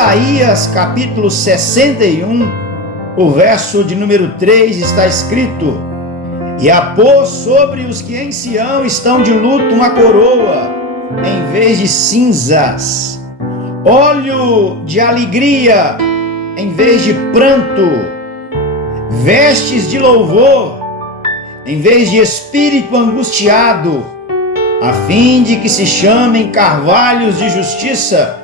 Isaías capítulo 61, o verso de número 3 está escrito: e a pôr sobre os que em Sião estão de luto uma coroa, em vez de cinzas, óleo de alegria, em vez de pranto, vestes de louvor, em vez de espírito angustiado, a fim de que se chamem carvalhos de justiça,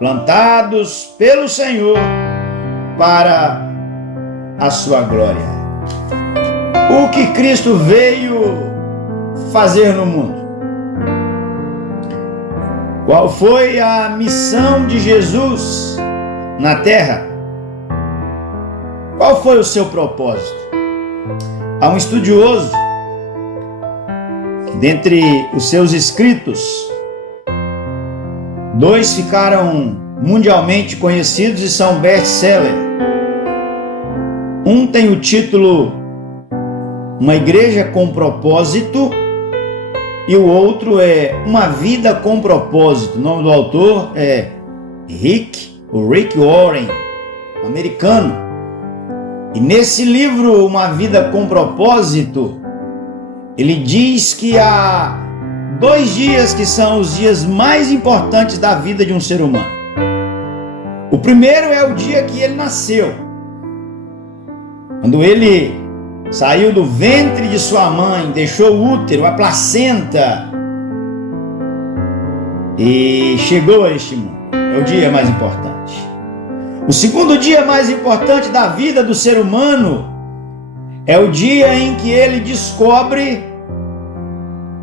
plantados pelo Senhor para a sua glória. O que Cristo veio fazer no mundo? Qual foi a missão de Jesus na terra? Qual foi o seu propósito? Há um estudioso, dentre os seus escritos, 2 ficaram mundialmente conhecidos e são best-seller. Um tem o título Uma Igreja com Propósito e o outro é Uma Vida com Propósito. O nome do autor é Rick Warren, americano. E nesse livro, Uma Vida com Propósito, ele diz que há 2 dias que são os dias mais importantes da vida de um ser humano. O primeiro é o dia que ele nasceu, quando ele saiu do ventre de sua mãe, deixou o útero, a placenta e chegou a este mundo. É o dia mais importante. O segundo dia mais importante da vida do ser humano é o dia em que ele descobre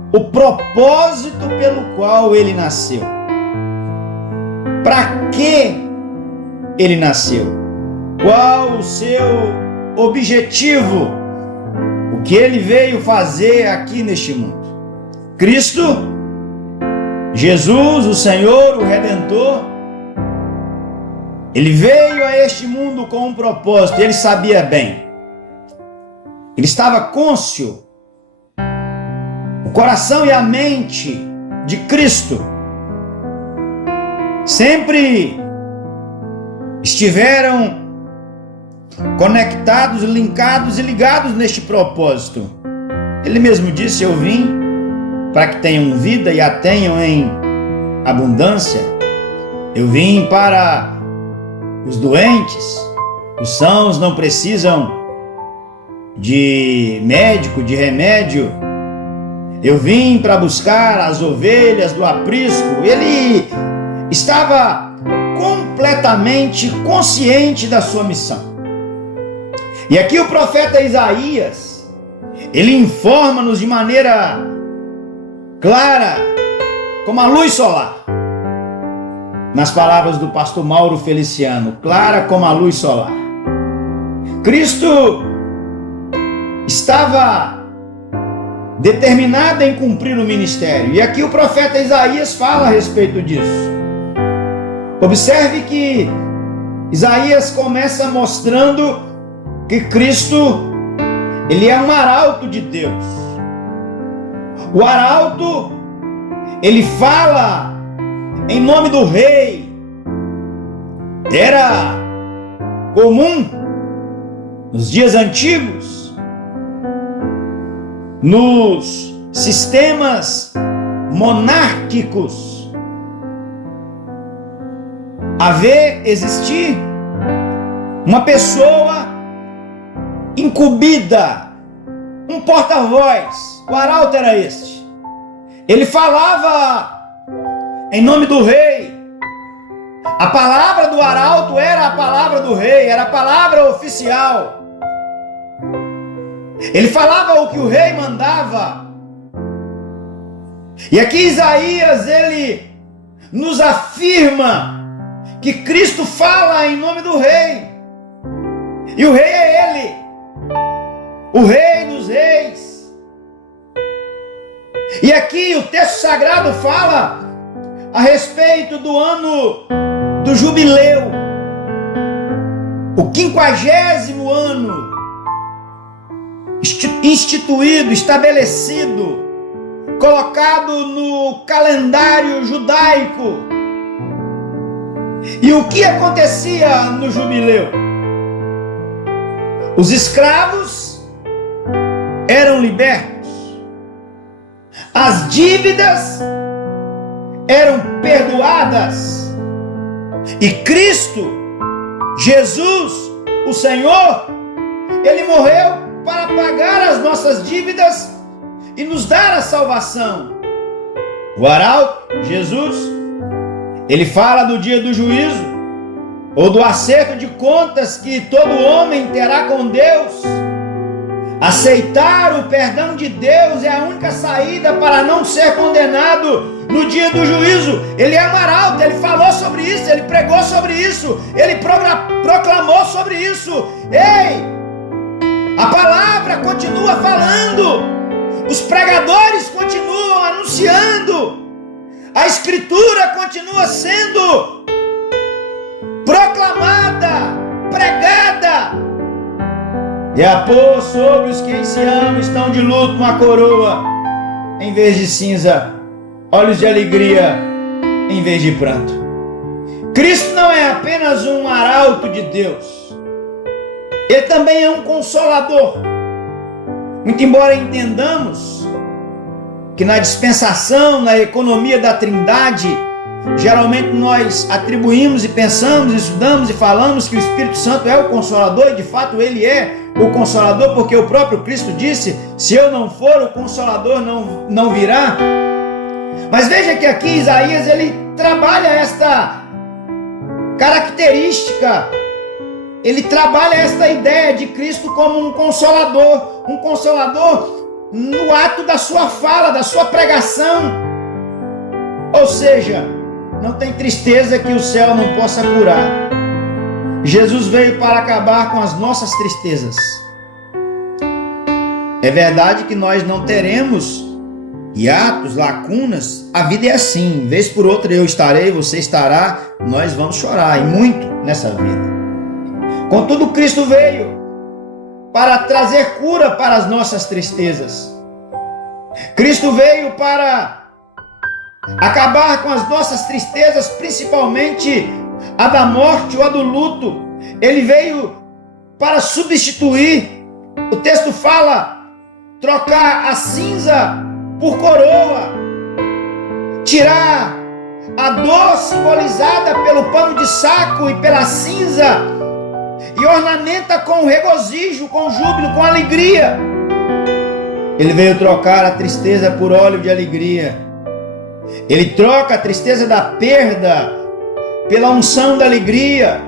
o propósito pelo qual ele nasceu. Para que ele nasceu? Qual o seu objetivo? O que ele veio fazer aqui neste mundo? Cristo, Jesus, o Senhor, o Redentor, ele veio a este mundo com um propósito. Ele sabia bem. Ele estava cônscio. O coração e a mente de Cristo sempre estiveram conectados, linkados e ligados neste propósito. Ele mesmo disse: eu vim para que tenham vida e a tenham em abundância. Eu vim para os doentes. Os sãos não precisam de médico, de remédio. Eu vim para buscar as ovelhas do aprisco. Ele estava completamente consciente da sua missão. E aqui o profeta Isaías, ele informa-nos de maneira clara, como a luz solar. Nas palavras do pastor Mauro Feliciano, clara como a luz solar. Cristo estava determinado em cumprir o ministério. E aqui o profeta Isaías fala a respeito disso. Observe que Isaías começa mostrando que Cristo, ele é um arauto de Deus. O arauto, ele fala em nome do rei. Era comum nos dias antigos, nos sistemas monárquicos, existir uma pessoa incumbida, um porta-voz. O arauto era este. Ele falava em nome do rei. A palavra do arauto era a palavra do rei, era a palavra oficial. Ele falava o que o rei mandava. E aqui Isaías, ele nos afirma que Cristo fala em nome do rei. E o rei é ele, o rei dos reis. E aqui o texto sagrado fala a respeito do ano do jubileu, o 50º ano instituído, estabelecido, colocado no calendário judaico E o que acontecia no jubileu? Os escravos eram libertos, as dívidas eram perdoadas, e Cristo, Jesus, o Senhor, Ele morreu para pagar as nossas dívidas e nos dar a salvação. O arauto, Jesus, ele fala do dia do juízo, ou do acerto de contas que todo homem terá com Deus. Aceitar o perdão de Deus é a única saída para não ser condenado no dia do juízo. Ele é um arauto, ele falou sobre isso, ele pregou sobre isso, ele proclamou sobre isso. Ei, a palavra continua falando, os pregadores continuam anunciando, a escritura continua sendo proclamada, pregada. E a pôr sobre os que em Sião estão de luto uma coroa em vez de cinza, olhos de alegria em vez de pranto. Cristo não é apenas um arauto de Deus, ele também é um consolador. Muito embora entendamos que na dispensação, na economia da Trindade, geralmente nós atribuímos e pensamos, estudamos e falamos que o Espírito Santo é o Consolador, e de fato ele é o Consolador, porque o próprio Cristo disse: se eu não for, o Consolador não virá. Mas veja que aqui Isaías ele trabalha esta característica, ele trabalha esta ideia de Cristo como um consolador no ato da sua fala, da sua pregação. Ou seja, não tem tristeza que o céu não possa curar. Jesus veio para acabar com as nossas tristezas. É verdade que nós não teremos hiatos, lacunas. A vida é assim, vez por outra eu estarei, você estará, nós vamos chorar, e muito nessa vida. Contudo, Cristo veio para trazer cura para as nossas tristezas. Cristo veio para acabar com as nossas tristezas, principalmente a da morte ou a do luto. Ele veio para substituir. O texto fala: trocar a cinza por coroa, tirar a dor simbolizada pelo pano de saco e pela cinza, e ornamenta com regozijo, com júbilo, com alegria. Ele veio trocar a tristeza por óleo de alegria. Ele troca a tristeza da perda pela unção da alegria.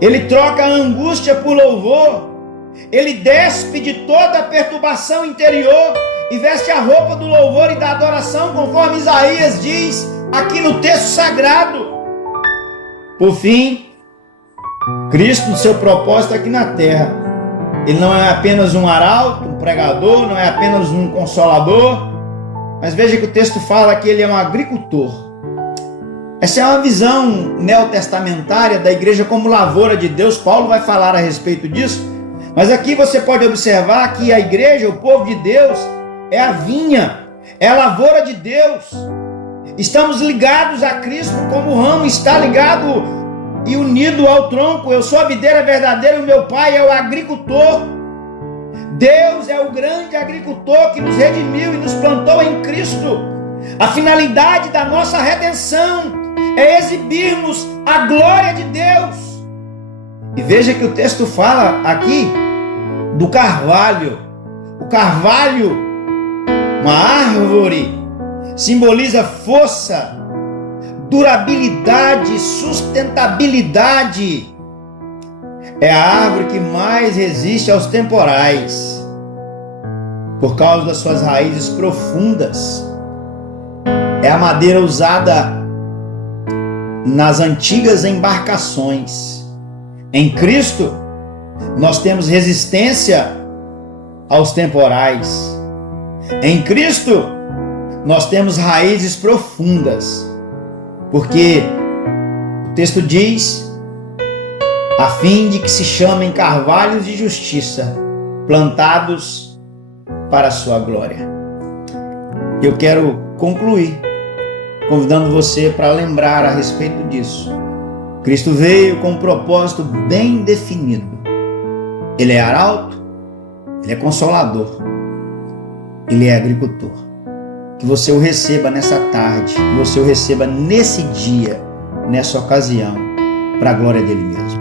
Ele troca a angústia por louvor. Ele despe de toda a perturbação interior e veste a roupa do louvor e da adoração, conforme Isaías diz aqui no texto sagrado. Por fim, Cristo, no seu propósito aqui na terra, ele não é apenas um arauto, um pregador, não é apenas um consolador, mas veja que o texto fala que ele é um agricultor. Essa é uma visão neotestamentária da igreja como lavoura de Deus. Paulo vai falar a respeito disso, mas aqui você pode observar que a igreja, o povo de Deus, é a vinha, é a lavoura de Deus. Estamos ligados a Cristo como o ramo está ligado e unido ao tronco. Eu sou a videira verdadeira e o meu pai é o agricultor. Deus é o grande agricultor que nos redimiu e nos plantou em Cristo. A finalidade da nossa redenção é exibirmos a glória de Deus. E veja que o texto fala aqui do carvalho. O carvalho, uma árvore, simboliza força, durabilidade, sustentabilidade. É a árvore que mais resiste aos temporais, por causa das suas raízes profundas. É a madeira usada nas antigas embarcações. Em Cristo, nós temos resistência aos temporais. Em Cristo, nós temos raízes profundas, porque o texto diz: a fim de que se chamem carvalhos de justiça, plantados para a sua glória. Eu quero concluir convidando você para lembrar a respeito disso. Cristo veio com um propósito bem definido. Ele é arauto, ele é consolador, ele é agricultor. Que você o receba nessa tarde, que você o receba nesse dia, nessa ocasião, para a glória dele mesmo.